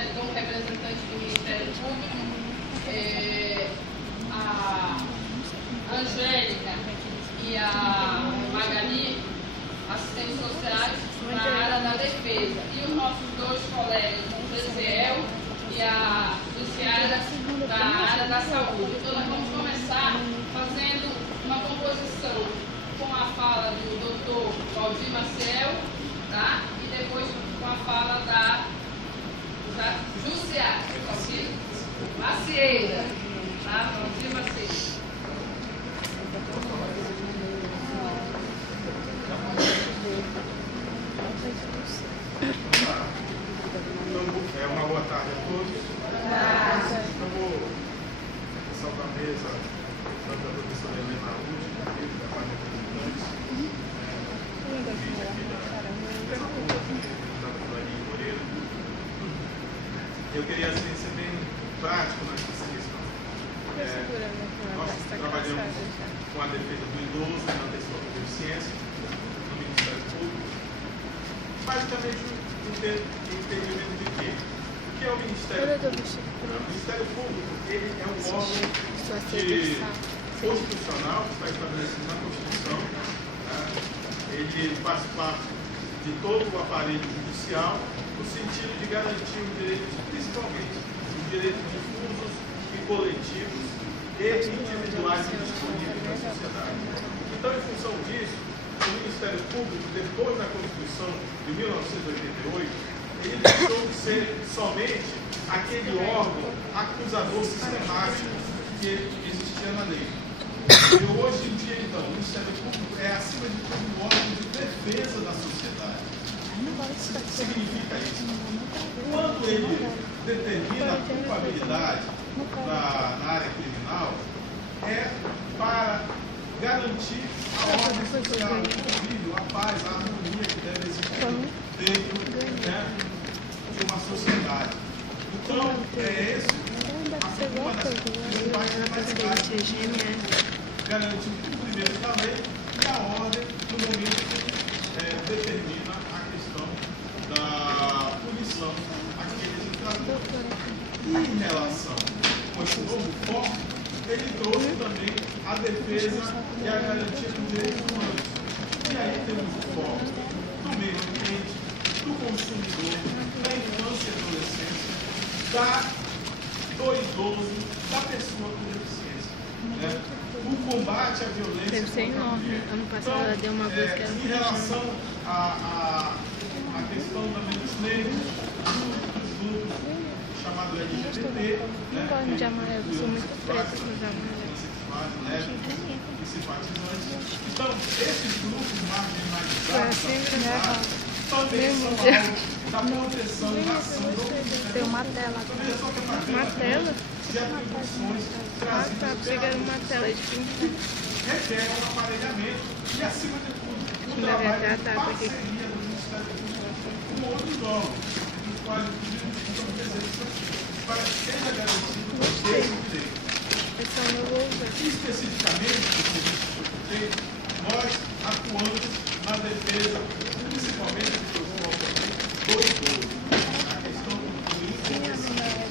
Ministério, como representante do Ministério Público, a Angélica e a Magali, assistentes sociais na área da defesa, e os nossos dois colegas, o Gesiel e a Luciana, da área da saúde. Então, nós vamos começar fazendo uma composição com a fala do doutor Valdir Maciel, tá? E depois com a fala da Jussiara, Macieira, tá? Valdir Macieira. Uma boa tarde a todos. Eu vou salvar a mesa tanto da professora Helena Araújo, da página representantes, eu queria ser bem prático nessa questão. Nós trabalhamos com a defesa do idoso na pessoa com deficiência no Ministério Público, basicamente entendimento de quê? O que é o Ministério Público? O Ministério Público ele é um órgão constitucional que está estabelecido na Constituição. Ele faz parte de todo o aparelho judicial no sentido de garantir os direitos, principalmente os direitos difusos e coletivos e individuais e disponíveis na sociedade. Então, em função disso, o Ministério Público, depois da Constituição de 1988, ele deixou de ser somente aquele órgão acusador sistemático que existia na lei. E hoje em dia, então, o Ministério Público é, acima de tudo, um órgão de defesa da sociedade. O que significa isso? Quando ele determina a culpabilidade na área criminal, é para garantir a ordem social, o convívio, a paz, a harmonia que deve existir dentro de uma sociedade. Então, é esse uma das principais garantir o cumprimento da lei e a ordem no momento que determina a questão da punição àqueles infratores. E em relação com esse novo foco, ele trouxe também a defesa e a garantia dos direitos humanos. E aí temos o foco do meio ambiente, do consumidor, da infância e adolescência, do idoso, da pessoa com deficiência. Né? O combate à violência. Deve ser enorme. Ano passado ela deu uma busca. Em relação à questão também dos negros, dos grupos chamados LGBT, não gosto de amarelo, eu sou muito preta com os amarelos. E simpatizantes. Então, esses grupos marginalizados também são alvo da proteção da ação do tem uma tela. Uma tela? de atribuições Ah, tá. Pegaram uma tela de pintura. requer um aparelhamento e, acima de tudo, o Deve trabalho até de a tapa aqui. parceria do Ministério Público com outros órgãos, dos quais estamos presentes para que seja garantido esse direito. Esse eu não vou usar. Especificamente, no serviço que eu tenho, nós atuamos na defesa, principalmente do idoso, na questão do envelhecimento.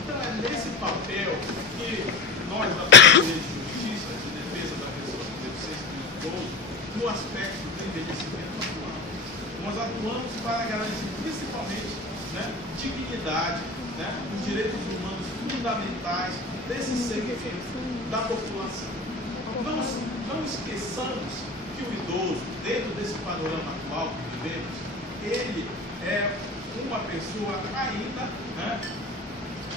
Então, é nesse papel que nós, da Procuradoria de Justiça, de defesa da pessoa com deficiência do idoso, no aspecto do envelhecimento atual. Nós atuamos para garantir, principalmente, dignidade, os direitos humanos fundamentais desse segmento da população. Não esqueçamos que o idoso, dentro desse panorama atual que vivemos, ele é uma pessoa ainda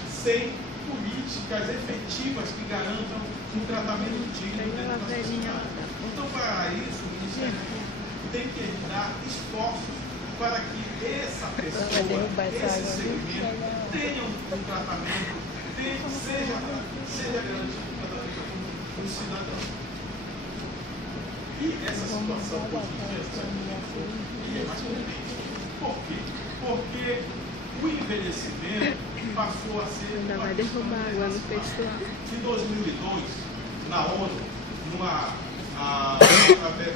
sem políticas efetivas que garantam um tratamento digno dentro da sociedade. Então, para isso, o Ministério Público tem que dar esforços para que essa pessoa, esse segmento, tenha um tratamento, seja garantido cada vez como um cidadão. E essa situação hoje em dia é mais complexa. Por quê? Porque o envelhecimento passou a ser... Ainda vai derrubar água no pessoal. Em 2002, na ONU,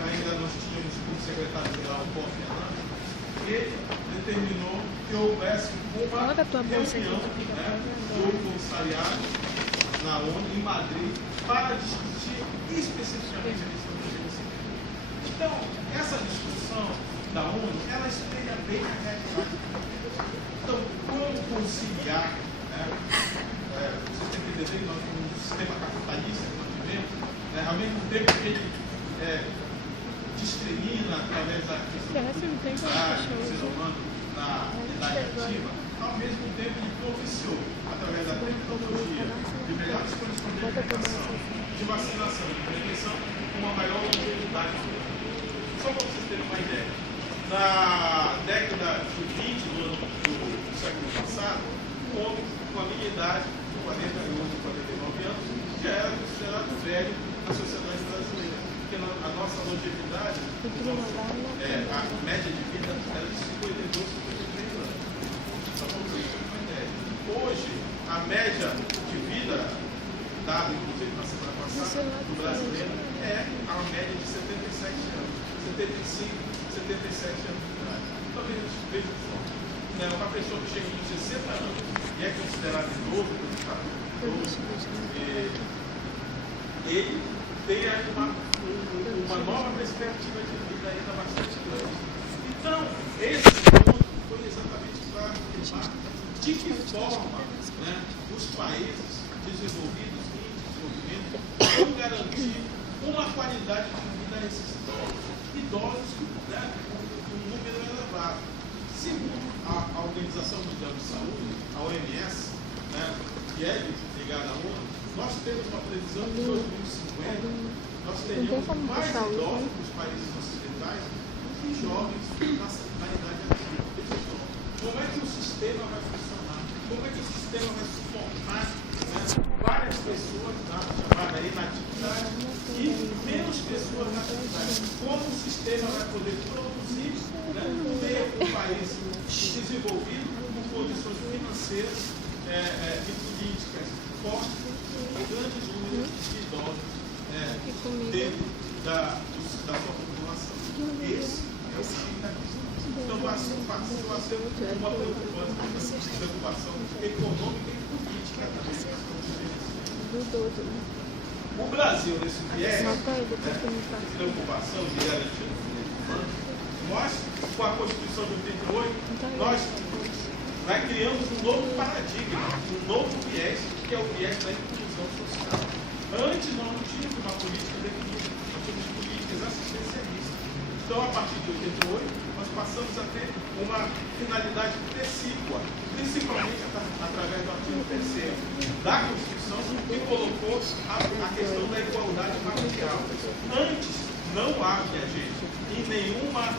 ainda nós tínhamos como secretário-geral o Kofi Annan, ele determinou que houvesse uma reunião do comissariado na ONU, em Madrid, para discutir especificamente a questão do genocídio. Então, essa discussão da ONU, ela espelha bem a realidade. Então, como conciliar, vocês têm que entender que nós temos um sistema capitalista que nós vivemos, ao mesmo tempo que ele discrimina através da questão do ser humano na idade ativa, ao mesmo tempo ele propiciou, através da tecnologia, de melhores condições de alimentação, de vacinação, de prevenção, uma maior longevidade. Só para vocês terem uma ideia, na década de 20 do século passado, um homem com a minha idade, 48, 49 anos, já era considerado velho na sociedade brasileira. Porque a nossa longevidade, a média de vida era de 52, 53 anos. Só para vocês terem uma ideia. Hoje, a média de vida, dada inclusive na semana passada, do brasileiro, é a média de 77 anos. 75, 77 anos de idade. Então, veja só. Uma pessoa que chega com 60 anos e é considerado novo, ele tem aí uma nova perspectiva de vida ainda bastante grande. Então, esse ponto foi exatamente para afirmar de que forma os países desenvolvidos e em desenvolvimento vão garantir uma qualidade de vida a esses idosos com um número elevado. Segundo a Organização Mundial de Saúde, a OMS, que é ligada à ONU, nós temos uma previsão de 2050, nós teríamos mais idosos nos países ocidentais do que jovens na idade ativa. Como é que o sistema vai funcionar? Como é que o sistema vai suportar várias pessoas na chamada inatividade e menos pessoas na atividade? Como o sistema vai poder produzir, ter um país desenvolvido com condições financeiras e políticas fortes, com grandes números de idosos dentro da sua população? Esse é o fim da questão. Então, passou a ser uma preocupação econômica e política também. O Brasil, nesse viés de preocupação de garantia do direito humano, nós, com a Constituição de 88, nós criamos um novo paradigma, um novo viés, que é o viés da inclusão social. Antes nós não tínhamos uma política definida, nós tínhamos políticas assistencialistas. Então, a partir de 88, nós passamos a ter uma finalidade precípua, principalmente através do artigo 3º da Constituição, que colocou a questão da igualdade material. Antes, não havia, gente, em nenhuma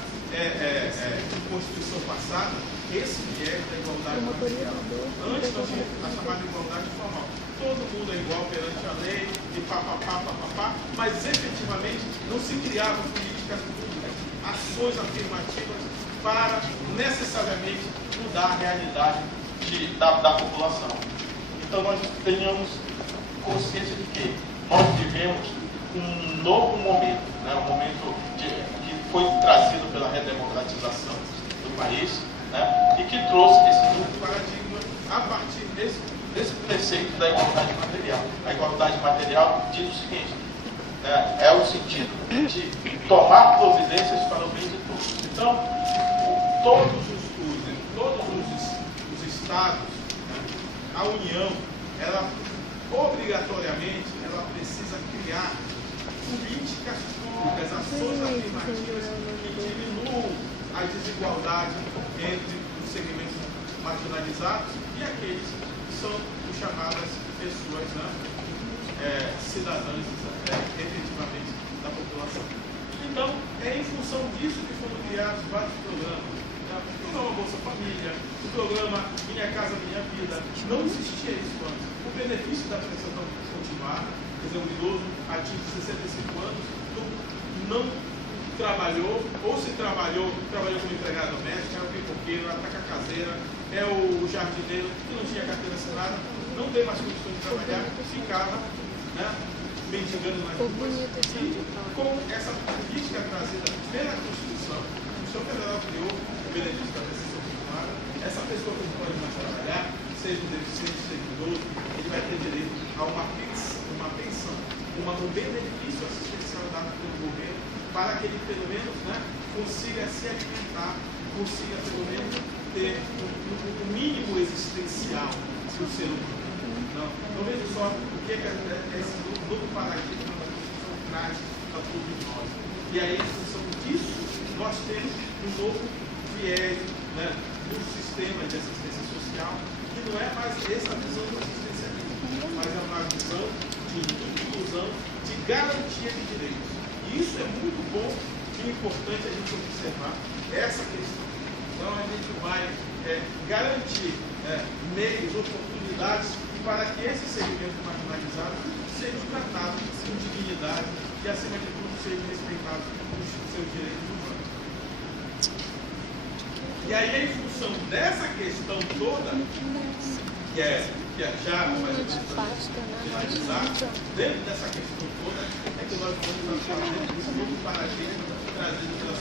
Constituição passada, esse viés da igualdade material. Antes, nós tínhamos a chamada igualdade formal. Todo mundo é igual perante a lei, e papapá, mas efetivamente não se criavam políticas públicas, ações afirmativas para necessariamente mudar a realidade da população. Então nós tenhamos consciência de que nós vivemos um novo momento, um momento que foi trazido pela redemocratização do país, e que trouxe esse novo paradigma a partir desse preceito da igualdade material. A igualdade material diz o seguinte: é o sentido de tomar providências para o bem de todos. Então, todos os estados, a União, ela obrigatoriamente precisa criar políticas públicas, ações afirmativas que diminuam a desigualdade entre os segmentos marginalizados e aqueles que são chamadas pessoas cidadãs efetivamente da população. Então, é em função disso que foram criados vários programas. O programa Bolsa Família, o programa Minha Casa Minha Vida. Não existia isso antes. O benefício da prestação continuada, quer dizer, o idoso ativo de 65 anos não trabalhou, ou se trabalhou como empregado doméstico, é o pipoqueiro, a taca caseira, é o jardineiro que não tinha carteira assinada, não tem mais condições de trabalhar, ficava mendigando nas ruas. E com essa política trazida pela Constituição, a Constituição Federal criou o benefício da decisão privada. Essa pessoa que não pode mais trabalhar, seja um deficiente, seja um idoso, ele vai ter direito a uma pensão, um benefício assistencial dado pelo governo, para que ele pelo menos, né, consiga se alimentar, consiga pelo menos ter o mínimo existencial do ser humano. Então veja só o que esse novo paradigma da Constituição traz para todos nós. E aí, em função disso, nós temos um novo viés, né, do sistema de assistência social, que não é mais essa visão do assistencialismo, mas é uma visão de inclusão, de garantia de direitos. E isso é muito bom e importante a gente observar essa questão. Então a gente vai garantir meios, oportunidades para que esses segmentos marginalizados sejam tratados com dignidade e, acima de tudo, sejam respeitados os seus direitos humanos. E aí, em função dessa questão toda, que é já mais ou menos finalizar, dentro dessa questão toda, é que nós vamos falar desse novo paradigma trazido pela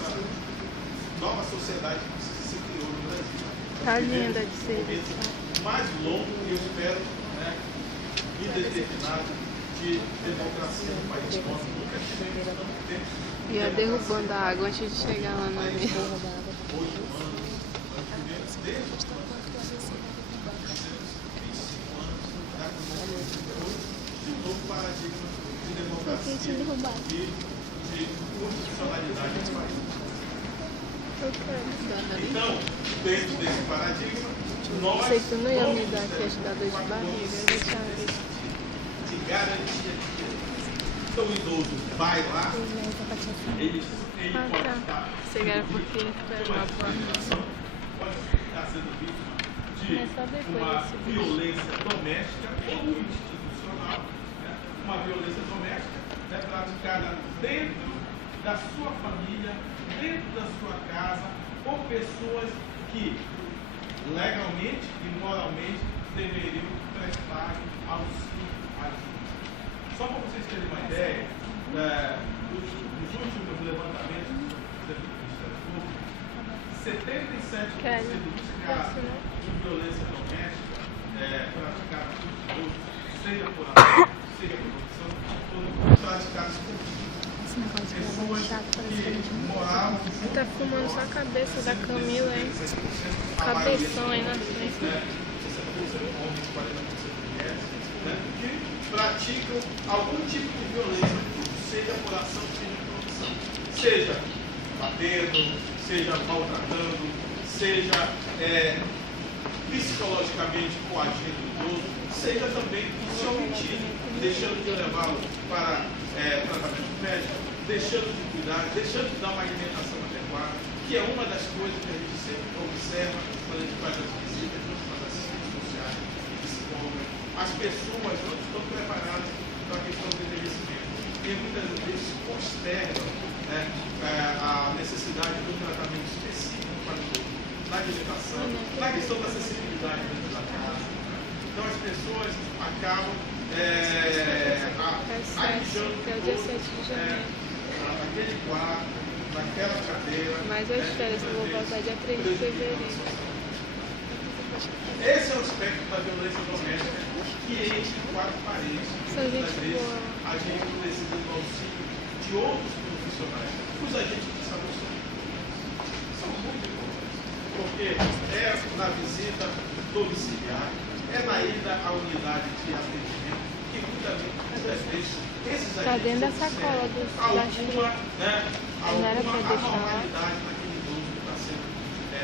nova sociedade que se criou no Brasil. Tá linda de ser. Mais longo, eu espero, indeterminado, de democracia no país. Nós nunca tivemos tanto tempo. Ia derrubando a água antes de chegar lá na mesa. 8 anos, nós tivemos desde os 25 anos da Constituição, de novo paradigma de democracia e de constitucionalidade no país. Então, dentro desse paradigma, nós sei que tu não ia me dar aqui as dadas de barriga, eu deixava isso. De garantia de direitos. Então o idoso vai lá, ele pode estar Chegaram porque era uma discriminação, pode estar sendo vítima de uma violência doméstica ou institucional, né? Uma violência doméstica praticada dentro da sua família, dentro da sua casa, por pessoas que legalmente e moralmente deveriam prestar auxílio à vítima. Só para vocês terem uma ideia, nos últimos levantamentos do Ministério Público, 77% dos casos de violência doméstica praticados por idosos, seja por ação, seja por corrupção, foram praticados por pessoas que moravam junto. Tá fumando só a cabeça da Camila, hein? Cabeção aí na frente. 60% homens, 40% mulheres, que praticam algum tipo de violência, seja por ação, seja por omissão. Seja batendo, seja maltratando, seja psicologicamente coagindo o idoso, seja também se omitindo, deixando de levá-lo para tratamento médico, deixando de cuidar, deixando de dar uma alimentação adequada, que é uma das coisas que a gente sempre observa quando a gente faz as visitas, as assistências sociais, psicólogos. As pessoas não estão preparadas para a questão do envelhecimento e muitas vezes postergam a necessidade de um tratamento específico para o idoso, na alimentação, na questão da acessibilidade dentro da casa. Então as pessoas acabam alijando o idoso naquele quarto, naquela cadeira. Mas as férias eu vou voltar dia 3 de fevereiro. Esse é o aspecto da violência doméstica que entre quatro paredes. Muitas vezes a gente precisa do auxílio de outros profissionais. Os agentes de saúde são muito importantes, porque na visita domiciliar, na ida à unidade de atendimento, que muitas vezes esses agentes tá dentro da sacola dos alguma anormalidade naquele idoso que está sendo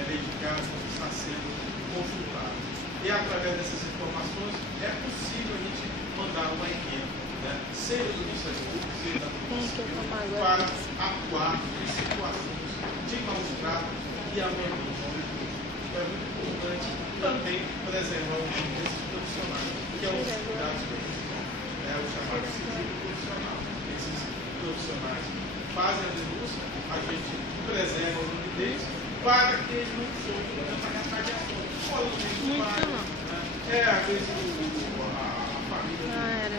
medicado, que está sendo consultado. E através dessas informações é possível a gente mandar uma equipe, seja do Ministério Público, seja da polícia, para atuar em situações de maus tratos e abandono. Então é muito importante também preservar o nome desses profissionais, que é um dos cuidados que a gente tem, o chamado sigilo profissional. Esses profissionais fazem a denúncia, a gente preserva o nome deles, para que eles não sofram tanta retaliação. Fora do meio do bairro, às vezes a família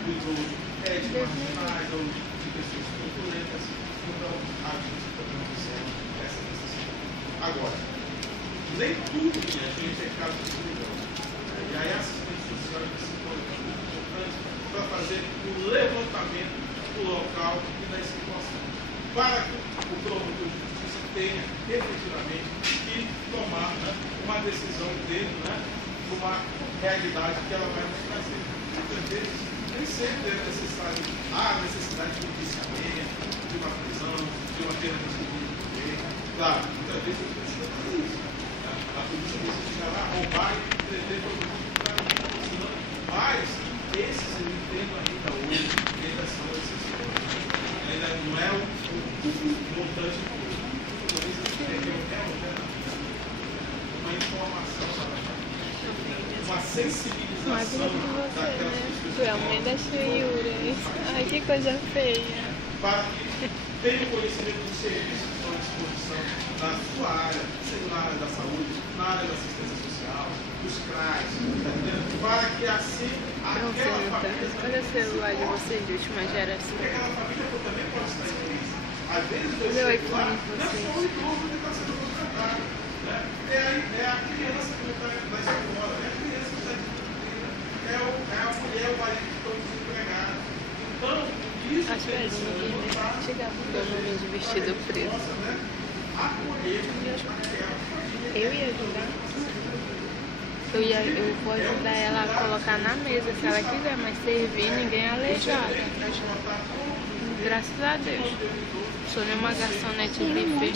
do idoso de marginais ou de pessoas turbulentas, então a gente também observa essa necessidade. Agora, Nem tudo, minha gente, é caso de milhão. E aí a assistência social é importante para fazer o levantamento do local e da situação, para que o promotor de justiça tenha efetivamente que tomar, né, uma decisão dentro, né, de uma realidade que ela vai nos trazer. Muitas vezes, nem sempre é necessário a necessidade de um policiamento, de uma prisão, de uma pena de segundo poder. Claro, muitas vezes eu preciso fazer isso. A polícia precisa chegar lá, roubar e prender todo mundo para mim. Mas esses eu entendo ainda hoje, ainda são exceções. Ainda não é um montante uma informação, uma sensibilização daquelas pessoas. Foi a mãe da feiura. Ai, que coisa feia. Para que tenham conhecimento dos serviços que estão à disposição na sua área, seja na área da saúde, na área da assistência social, dos CRAs, para que assim aquela família. Olha o celular de vocês de última geração. Aquela família também pode estar em crise. Às vezes o Olha o celular iPhone de não é vocês. só o idoso que está sendo contratado. Né? É a criança que está na escola, é a criança que está desempregada, é a mulher, o marido que estão desempregados. Então, isso Acho que chegar provavelmente de vestido preto. Eu ia ajudar. Eu vou ajudar ela a colocar na mesa se ela quiser, mas servir ninguém é aleijado. Graças a Deus. Sou nenhuma garçonete de buffet.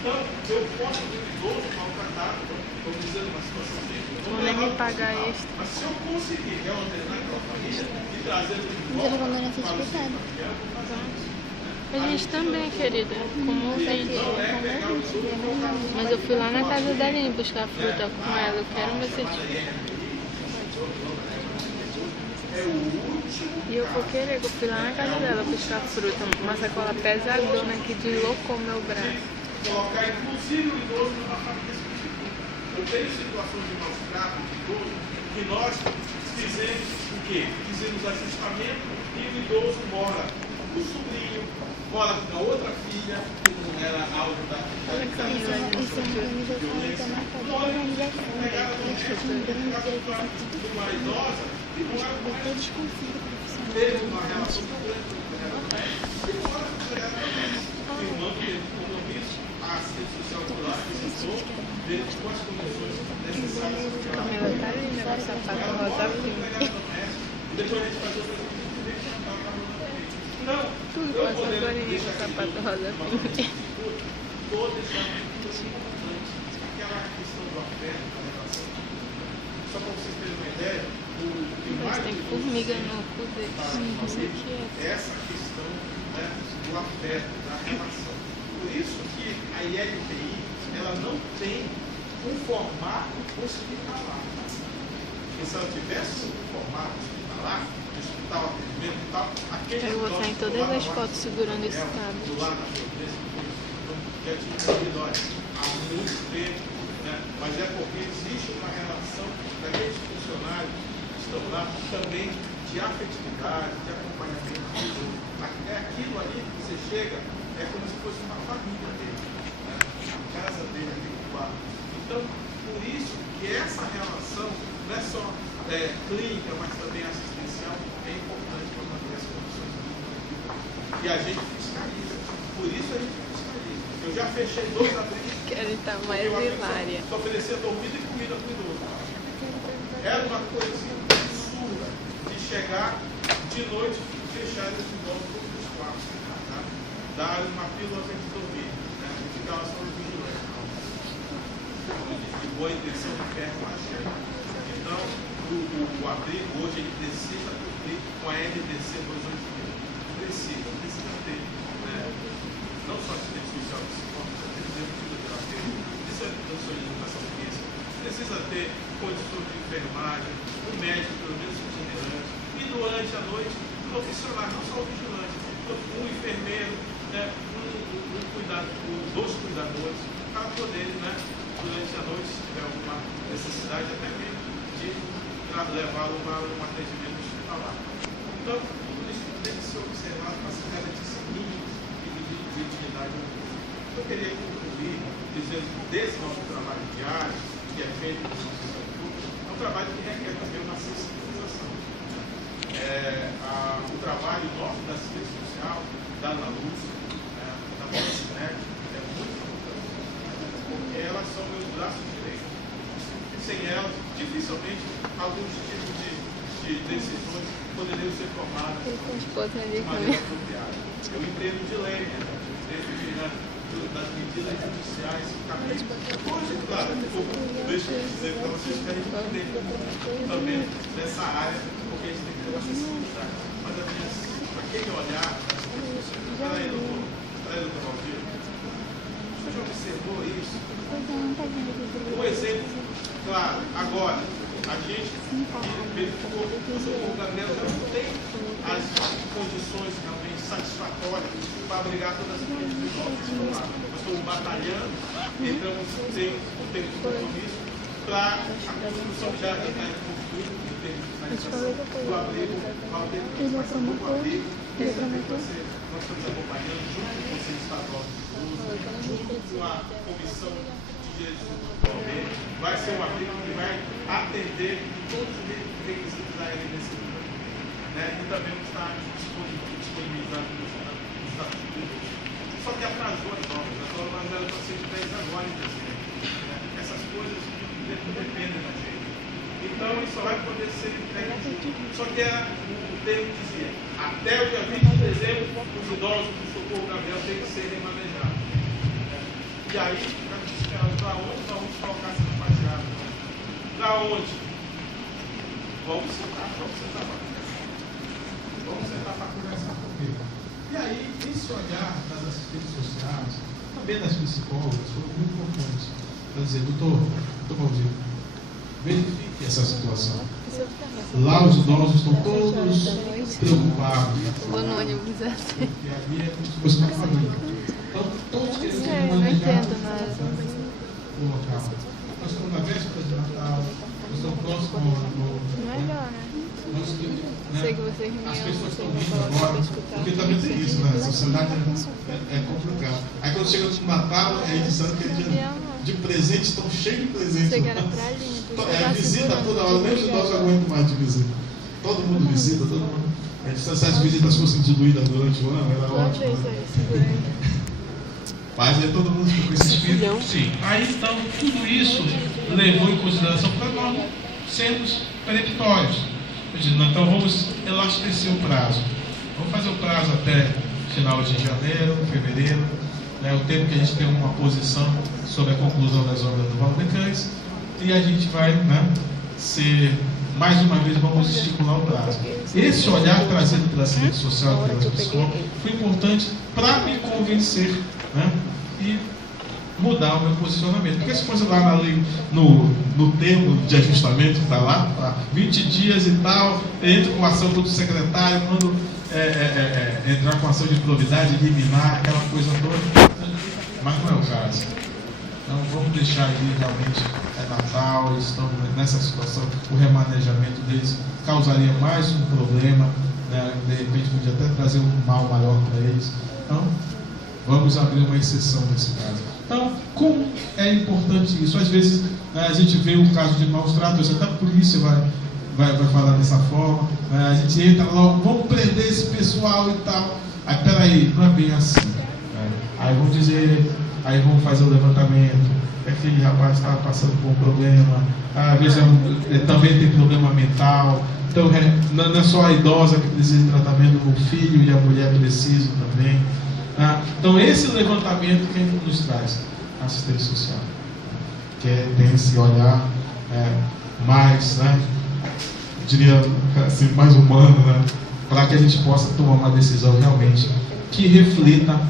Então, eu posso ver idoso maltratado, estou dizendo uma situação dele. Vou nem me pagar extra. Mas se eu conseguir reordenar aquela família e trazer ele de volta para o seu A gente também, querida, como ouvinte. Mas eu fui lá na casa da Aline buscar fruta com ela. Eu quero meu certificado. E eu vou querer, eu fui lá na casa dela buscar fruta. Uma sacola pesadona que deslocou meu braço. Colocar inclusive o idoso numa família específica. Eu tenho situações de maus trato de idoso que nós fizemos o quê? Fizemos ajustamento e o idoso mora. O sobrinho mora com a outra filha, que não era alvo da violência. Mora pegada uma idosa que não era teve uma relação com o e mora com o irmão que teve compromisso, a assistência social por lá, que sentou, veio com as condições necessárias. Camila tá linda com o sapato rosa vinho. Depois a gente faz outra coisa. Não, tudo com essa florinha com o sapato rosa vinho. Toda essa aquela questão do afeto, da relação. Só para vocês terem uma ideia, Mas tem formiga no cu deles. Isso aqui é. Essa questão, né, do afeto, da relação. Por isso que a ILPI ela não tem um formato hospitalar. Porque se ela tivesse um formato hospitalar, hospital, atendimento e tal, aquele eu vou estar em todas as fotos segurando esse tablet. Do lado da pobreza, que eu tinha ouvido, olha, há muito tempo, né? Mas é porque existe uma relação daqueles funcionários que estão lá também de afetividade, de acompanhamento. É aquilo ali que você chega, é como se fosse uma família dele, né? A casa dele ali no quarto. Então, por isso que essa relação não é só clínica, mas também assistencial, é importante para manter as condições de vida. E a gente fiscaliza. Por isso a gente fiscaliza. Eu já fechei 2 abrigos. Quero estar mais hilária. Estou oferecendo dormida e comida para o idoso. Era uma coisa assim, absurda de chegar de noite e fechar eles de volta todos os quartos. Tá? Dar uma pílula para eles dormir. Né? E ficava só os vigilantes. De boa intenção de ferro machado. Então, o abrigo hoje ele precisa cumprir com a NDC 286. Precisa ter, né? Não só assistência social, precisa ter fisioterapia, precisa ter condições de educação física, precisa ter condições de enfermagem, um médico pelo menos itinerante, e durante a noite, profissionais, não só o vigilante, um enfermeiro, né? Dois cuidadores, para poderem, né? Durante a noite, se tiver alguma necessidade, até mesmo de levar um atendimento hospitalar. Então, tudo isso tem que ser observado para se garantir esse mínimo de dignidade. Eu queria concluir dizendo que desse nosso trabalho diário, que é feito no nosso setor, é um trabalho que requer também uma sensibilização. O trabalho nosso da assistência social, da Ana Lúcia, da Mocinec, é muito importante, porque elas são meus braços direitos. Sem elas, dificilmente alguns tipos de decisões poderiam ser tomadas de maneira apropriada. Eu entendo de lei, das medidas judiciais hoje, claro, deixa eu dizer para vocês que a gente não tem também nessa área, porque a gente tem que ter uma sensibilidade. Mas aquele olhar, peraí, doutor Valdir, o senhor já observou isso? Um exemplo, claro, agora, a gente verificou que o Socorro Gabriel já não tem as condições realmente satisfatórias para abrigar todas as medidas que estão lá. Nós estamos batalhando, então temos um compromisso para a construção já está construído em termos de finalização do abrigo, nós estamos acompanhando junto com o Conselho Estadual junto com a Comissão de Direitos Humanos, vai ser um abrigo que vai atender todos os requisitos da LNC, e também está disponibilizado no Estatuto. Só que atrasou as obras eram para ser de 10 agora em dezembro. Essas coisas dependem da gente. Então, isso só vai poder ser entregue em julho. Só que o termo dizia, até o dia 20 de dezembro, os idosos do Socorro Gabriel têm que ser remanejados. E aí, ficamos esperando para onde nós vamos colocar essa rapaziada. Para onde? Vamos sentar para conversar com ele. E aí, esse olhar das assistentes sociais, também das psicólogas, foi muito importante. Para dizer, doutor Valdir, verifique essa situação. Lá os idosos estão todos preocupados. Vou no ônibus assim. Porque ali é como se fosse uma família. Então, todos querem manejar o local. Nós estamos na véspera de Natal, nós estamos próximos ao Ano Novo. Melhor, né? Sei que vocês as pessoas estão vindo agora, porque também tem isso, né? A sociedade é complicada. Aí quando chega no Natal, é dizendo que de presente estão cheios de presentes. Visita toda hora, nem os idosos aguentam mais de visita. Todo mundo visita, todo mundo. Se essas visitas fossem diluídas durante o ano, era ótimo. Mas aí todo mundo fica com esse espírito. Sim. Aí então, tudo isso levou em consideração para nós sermos peremptórios. Então vamos elastecer o prazo. Vamos fazer o prazo até final de janeiro, fevereiro, o tempo que a gente tem uma posição sobre a conclusão das obras do Vale do Cães, e a gente vai mais uma vez, vamos estipular o prazo. Esse olhar trazido pela assistência social e pelas pessoas foi importante para me convencer, e mudar o meu posicionamento. Porque se fosse lá na lei, no termo de ajustamento, está lá, 20 dias e tal, entra com ação do secretário, quando entrar com ação de probidade, eliminar aquela coisa toda. Mas não é o caso. Então vamos deixar ali, realmente Natal, eles estão nessa situação, o remanejamento deles causaria mais um problema, de repente podia até trazer um mal maior para eles. Então, vamos abrir uma exceção nesse caso. Então, como é importante isso? Às vezes a gente vê um caso de maus tratos, até a polícia vai falar dessa forma, a gente entra logo, vamos prender esse pessoal e tal. Aí, peraí, não é bem assim. Aí vão dizer, aí vão fazer o levantamento, aquele rapaz está passando por um problema, às vezes também tem problema mental, então não é só a idosa que precisa de tratamento, o filho e a mulher precisam também. Então esse levantamento que nos traz a assistência social, que tem esse olhar mais, diria assim, mais humano, para que a gente possa tomar uma decisão realmente que reflita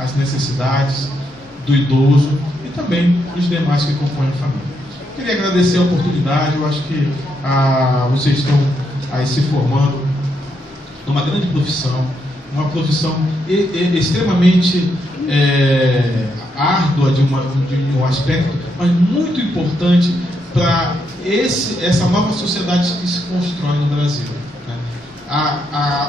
as necessidades do idoso e também dos demais que compõem a família. Queria agradecer a oportunidade. Eu acho que vocês estão aí se formando numa grande profissão, uma profissão extremamente árdua de um aspecto, mas muito importante para essa nova sociedade que se constrói no Brasil.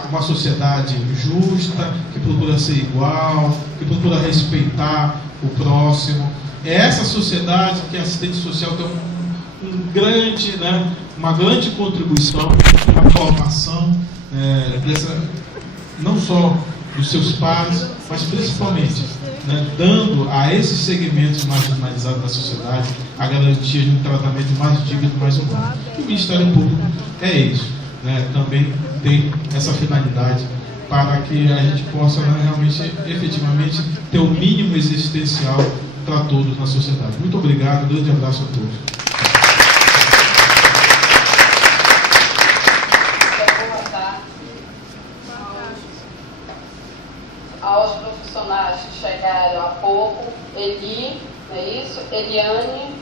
Uma sociedade justa, que procura ser igual, que que procura respeitar o próximo. É essa sociedade que a assistente social tem uma grande contribuição na formação não só dos seus pares, mas principalmente dando a esses segmentos marginalizados da sociedade a garantia de um tratamento mais digno e mais humano. E o Ministério Público é isso, também tem essa finalidade para que a gente possa realmente, efetivamente, ter o mínimo existencial para todos na sociedade. Muito obrigado, grande abraço a todos. Aos profissionais que chegaram há pouco, Eli, não é isso? Eliane,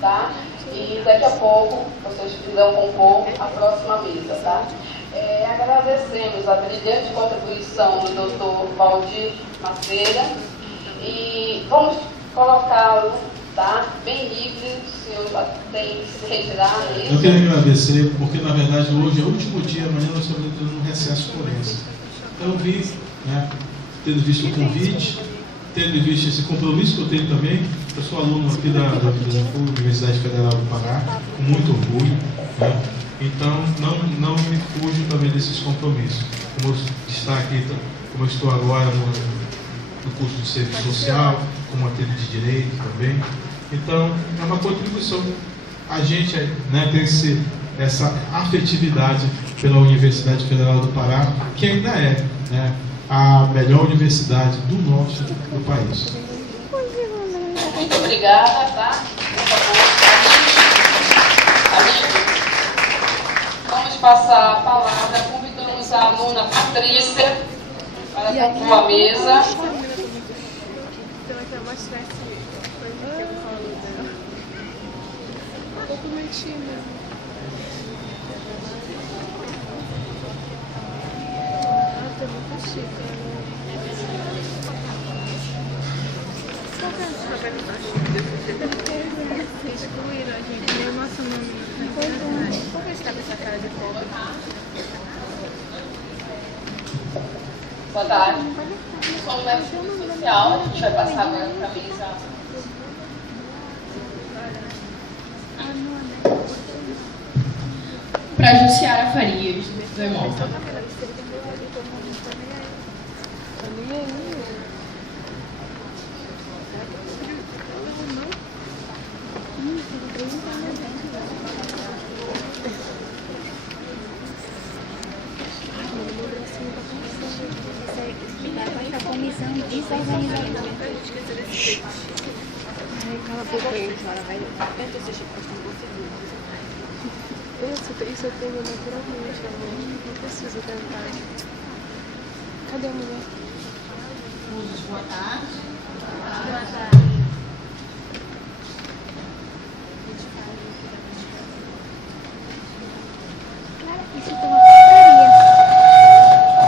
tá? E daqui a pouco vocês irão compor a próxima mesa, tá? Agradecemos a brilhante contribuição do Dr. Valdir Macieira e vamos colocá-lo, tá? Bem livre, o senhor já tem que se retirar, não é isso? Eu quero agradecer, porque na verdade hoje é o último dia, amanhã nós estamos entrando num recesso forense. Então eu vim, tendo visto o convite, tendo visto esse compromisso que eu tenho também. Eu sou aluno aqui da Universidade Federal do Pará, com muito orgulho, Então não me fujo também desses compromissos. Como eu estou agora no curso de serviço social, como aquele de direito também. Então é uma contribuição. A gente tem essa afetividade pela Universidade Federal do Pará, que ainda é a melhor universidade do norte do país. Muito obrigada, tá? Por favor, vamos passar a palavra. Convidamos a aluna Patrícia para compor a mesa. Boa tarde. Sou um médico social, a gente vai passar agora para a mesa. Para Jussiara Farias, do EMOPA. Cala a boca aí. Isso eu tenho naturalmente, amor. Não preciso tentar. Cadê a mulher? Boa tarde. Boa tarde. Isso foi uma porcaria.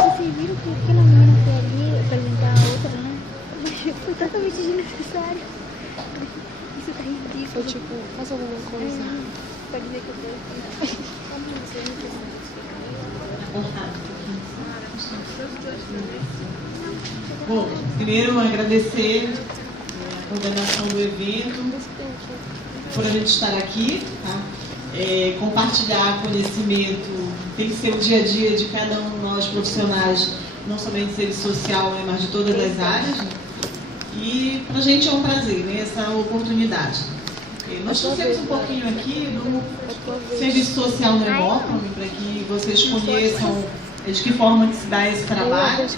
Vocês viram que aquela menina foi ali apresentar a outra, né? Foi totalmente desnecessário. Isso tá ridículo. Foi tipo, faz alguma coisa. Pode dizer que eu tô. Como você não precisa. Bom, primeiro agradecer a coordenação do evento por a gente estar aqui, tá? Compartilhar conhecimento tem que ser o dia a dia de cada um de nós profissionais, não somente de serviço social, né, mas de todas as áreas. Né? E para a gente é um prazer, né, essa oportunidade. Nós trouxemos um pouquinho aqui do serviço social no EMOPA, para que vocês conheçam de que forma que se dá esse trabalho.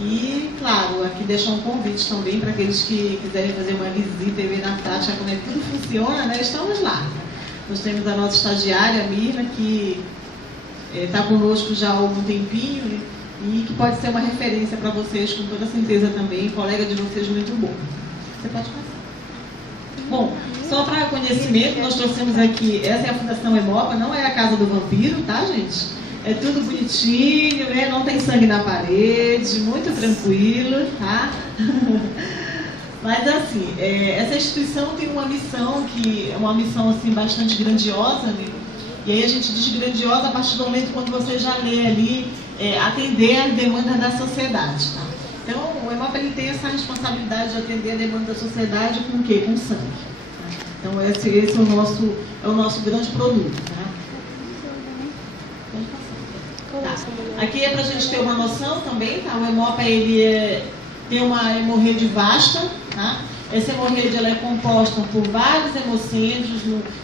E, claro, aqui deixar um convite também para aqueles que quiserem fazer uma visita e ver na prática como é que tudo funciona, né? Estamos lá. Nós temos a nossa estagiária, a Mirna, que está conosco já há algum tempinho, né? E que pode ser uma referência para vocês, com toda certeza também, colega de vocês muito bom. Você pode passar. Bom, só para conhecimento, nós trouxemos aqui, essa é a Fundação EMOPA, não é a Casa do Vampiro, tá, gente? É tudo bonitinho, né? Não tem sangue na parede, muito tranquilo, tá? Mas assim, essa instituição tem uma missão que é uma missão assim bastante grandiosa, né? E aí a gente diz grandiosa a partir do momento quando você já lê ali atender às demandas da sociedade, tá? Então, o Hemop ele tem essa responsabilidade de atender a demanda da sociedade com o quê? Com sangue. Tá? Então, esse é o nosso grande produto. Tá? Tá. Aqui é para a gente ter uma noção também, tá? O Hemop ele tem uma hemorrede vasta, tá? Essa hemorrede ela é composta por vários hemocentros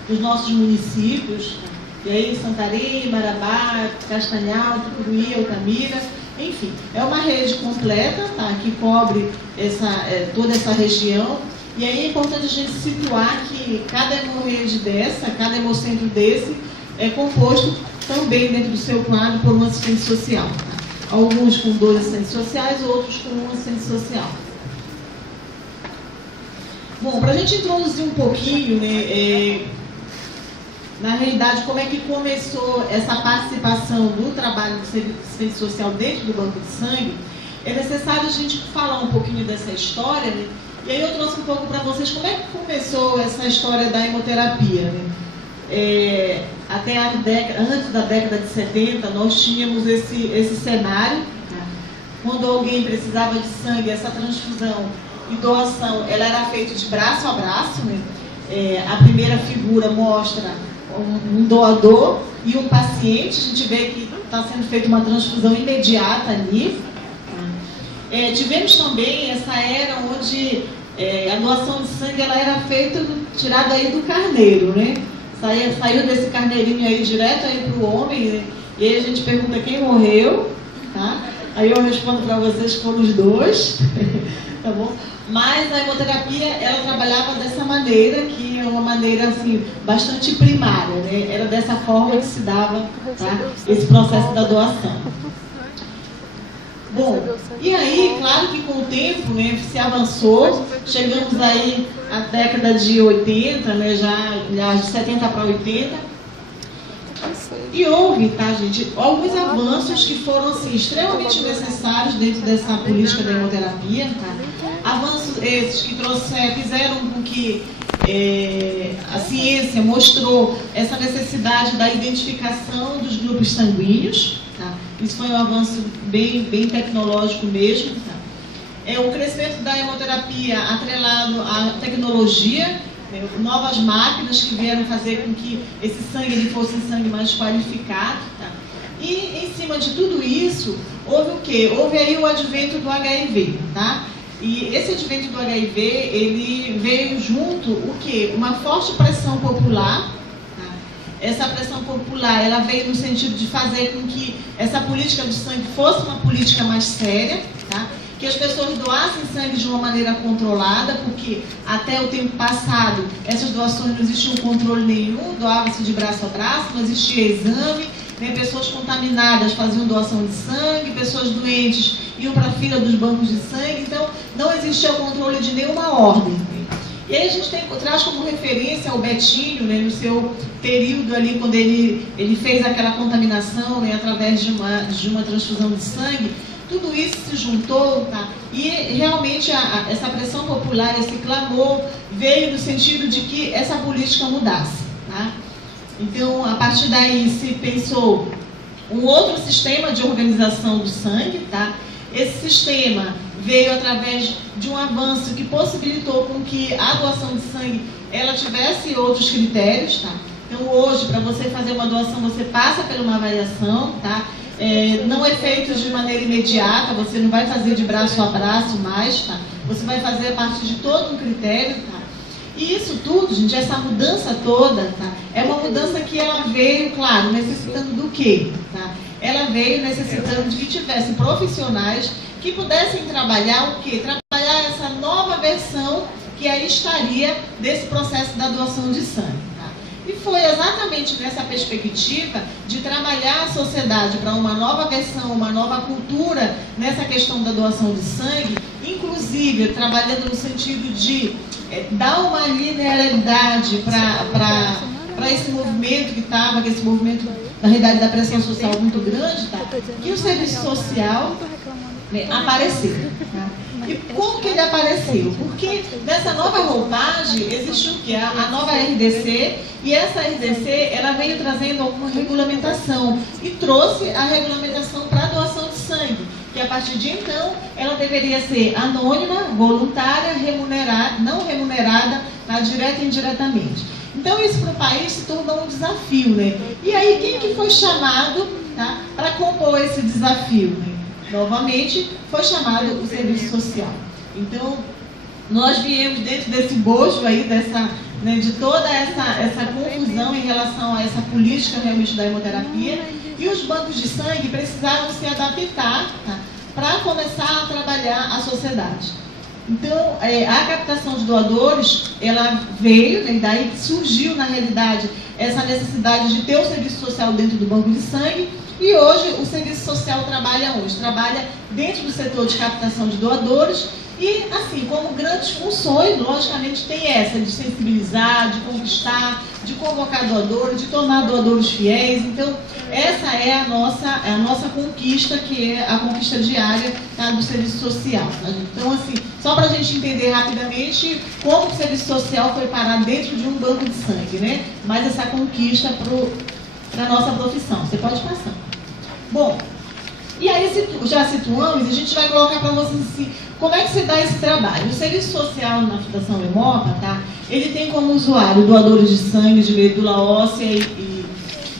nos nossos municípios, e aí Santarém, Marabá, Castanhal, Tucuruí, Altamira, enfim, é uma rede completa, tá? Que cobre toda essa região. E aí é importante a gente situar que cada hemorrede dessa, cada hemocentro desse é composto também dentro do seu quadro por um assistente social. Tá? Alguns com 2 assistentes sociais, outros com 1 assistente social. Bom, para a gente introduzir um pouquinho, né, na realidade, como é que começou essa participação do trabalho do assistente social dentro do banco de sangue, é necessário a gente falar um pouquinho dessa história, né? E aí eu trouxe um pouco para vocês como é que começou essa história da hemoterapia, né? Até antes da década de 70, nós tínhamos esse cenário, tá? Quando alguém precisava de sangue, essa transfusão e doação, ela era feita de braço a braço, né? A primeira figura mostra um doador e um paciente. A gente vê que está sendo feita uma transfusão imediata ali. Tivemos também essa era onde a doação de sangue ela era feita tirada aí do carneiro, né? Saiu desse carneirinho aí direto aí para o homem, né? E aí a gente pergunta quem morreu, tá? Aí eu respondo para vocês que foram os 2, tá bom? Mas a hemoterapia, ela trabalhava dessa maneira, que é uma maneira assim, bastante primária, né? Era dessa forma que se dava, tá? Esse processo da doação. Bom, e aí, claro que com o tempo, né, se avançou, chegamos aí à década de 80, né, já de 70 para 80, e houve, tá, gente, alguns avanços que foram assim, extremamente necessários dentro dessa política da hemoterapia, tá? Avanços esses que fizeram com que a ciência mostrou essa necessidade da identificação dos grupos sanguíneos, tá? Isso foi um avanço bem tecnológico mesmo, tá? O crescimento da hemoterapia atrelado à tecnologia, novas máquinas que vieram fazer com que esse sangue ele fosse um sangue mais qualificado, tá? E em cima de tudo isso, houve o quê? Houve aí o advento do HIV, tá? E esse advento do HIV, ele veio junto o quê? Uma forte pressão popular. Tá? Essa pressão popular, ela veio no sentido de fazer com que essa política do sangue fosse uma política mais séria, tá? Que as pessoas doassem sangue de uma maneira controlada, porque até o tempo passado, essas doações não existia um controle nenhum, doava-se de braço a braço, não existia exame, né? Pessoas contaminadas faziam doação de sangue, pessoas doentes iam para a fila dos bancos de sangue, então não existia controle de nenhuma ordem. E aí a gente traz como referência o Betinho, né, no seu período ali, quando ele fez aquela contaminação, né, através de uma transfusão de sangue. Tudo isso se juntou, tá? E realmente essa pressão popular, esse clamor, veio no sentido de que essa política mudasse. Tá? Então, a partir daí se pensou um outro sistema de organização do sangue. Tá? Esse sistema veio através de um avanço que possibilitou com que a doação de sangue ela tivesse outros critérios. Tá? Então, hoje, para você fazer uma doação, você passa por uma avaliação, tá? Não é feito de maneira imediata, você não vai fazer de braço a braço mais, tá? Você vai fazer a partir de todo um critério, tá? E isso tudo, gente, essa mudança toda, tá? É uma mudança que ela veio, claro, necessitando do quê? Tá? Ela veio necessitando de que tivesse profissionais que pudessem trabalhar o quê? Trabalhar essa nova versão que aí estaria desse processo da doação de sangue. E foi exatamente nessa perspectiva de trabalhar a sociedade para uma nova versão, uma nova cultura nessa questão da doação de sangue, inclusive trabalhando no sentido de dar uma linearidade para esse movimento que estava, que esse movimento, na realidade, da pressão social muito grande, tá? Que o serviço social apareceu. Tá? E como que ele apareceu? Porque nessa nova roupagem existiu o quê? A nova RDC, e essa RDC ela veio trazendo alguma regulamentação e trouxe a regulamentação para a doação de sangue, que a partir de então ela deveria ser anônima, voluntária, remunerada, não remunerada, tá, direta e indiretamente. Então isso para o país se tornou um desafio, né? E aí quem que foi chamado, tá, para compor esse desafio, né? Novamente foi chamado o serviço social. Então nós viemos dentro desse bojo aí, né, de toda essa confusão em relação a essa política realmente da hemoterapia, e os bancos de sangue precisaram se adaptar, tá, para começar a trabalhar a sociedade. Então, a captação de doadores, ela veio, né, daí surgiu, na realidade, essa necessidade de ter o serviço social dentro do banco de sangue, e hoje o serviço social trabalha onde? Trabalha dentro do setor de captação de doadores, e, assim, como grandes funções, logicamente, tem essa de sensibilizar, de conquistar, de convocar doadores, de tornar doadores fiéis. Então, essa é a nossa conquista, que é a conquista diária, tá, do serviço social. Tá? Então, assim, só para a gente entender rapidamente como o serviço social foi parar dentro de um banco de sangue, né? Mas essa conquista para a nossa profissão. Você pode passar. Bom, e aí, já situamos, a gente vai colocar para vocês assim, como é que se dá esse trabalho. O serviço social na Fundação Hemopa, tá, ele tem como usuário doadores de sangue, de medula óssea e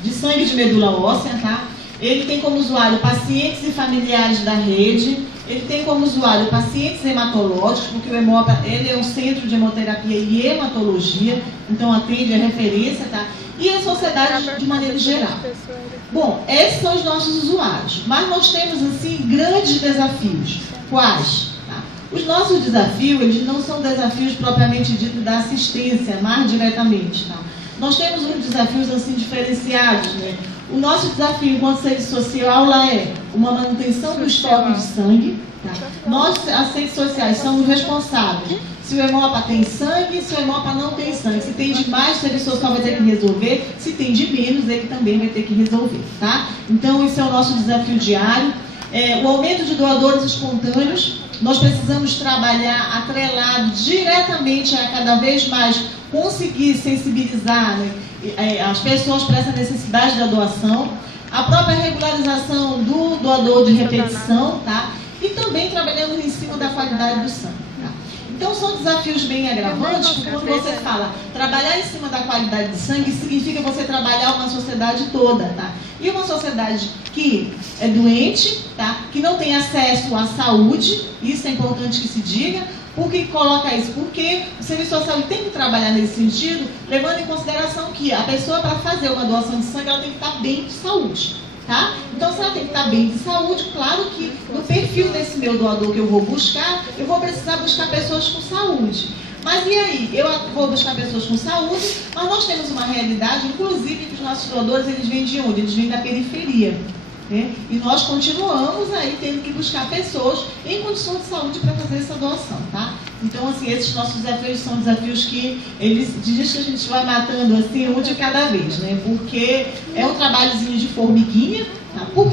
de sangue de medula óssea, tá? Ele tem como usuário pacientes e familiares da rede, ele tem como usuário pacientes hematológicos, porque o Hemopa, ele é um centro de hemoterapia e hematologia, então atende a referência, tá? E a sociedade de maneira geral. Bom, esses são os nossos usuários, mas nós temos, assim, grandes desafios. Quais? Tá? Os nossos desafios, eles não são desafios propriamente ditos da assistência, mais diretamente, tá? Nós temos uns desafios, assim, diferenciados, né? O nosso desafio enquanto serviço social lá é uma manutenção do estoque de sangue, tá? Nós, assistentes sociais, somos responsáveis se o Hemopa tem sangue, se o Hemopa não tem sangue. Se tem de mais, o serviço social vai ter que resolver. Se tem de menos, ele também vai ter que resolver, tá? Então, esse é o nosso desafio diário. O aumento de doadores espontâneos, nós precisamos trabalhar atrelado diretamente a cada vez mais conseguir sensibilizar, né, as pessoas para essa necessidade da doação. A própria regularização do doador de repetição, tá? E também trabalhando em cima da qualidade do sangue. Então, são desafios bem agravantes, porque quando você fala trabalhar em cima da qualidade de sangue, significa você trabalhar uma sociedade toda, tá? E uma sociedade que é doente, tá? Que não tem acesso à saúde, isso é importante que se diga. Por que coloca isso? Porque o serviço social tem que trabalhar nesse sentido, levando em consideração que a pessoa, para fazer uma doação de sangue, ela tem que estar bem de saúde. Tá? Então, se ela tem que estar bem de saúde, claro que no perfil desse meu doador que eu vou buscar, eu vou precisar buscar pessoas com saúde. Mas e aí? Eu vou buscar pessoas com saúde, mas nós temos uma realidade, inclusive, que os nossos doadores, eles vêm de onde? Eles vêm da periferia. Né? E nós continuamos aí tendo que buscar pessoas em condições de saúde para fazer essa doação, tá? Então, assim, esses nossos desafios são desafios que eles diz que a gente vai matando assim um de cada vez, né? Porque é um trabalhozinho de formiguinha, tá? Porque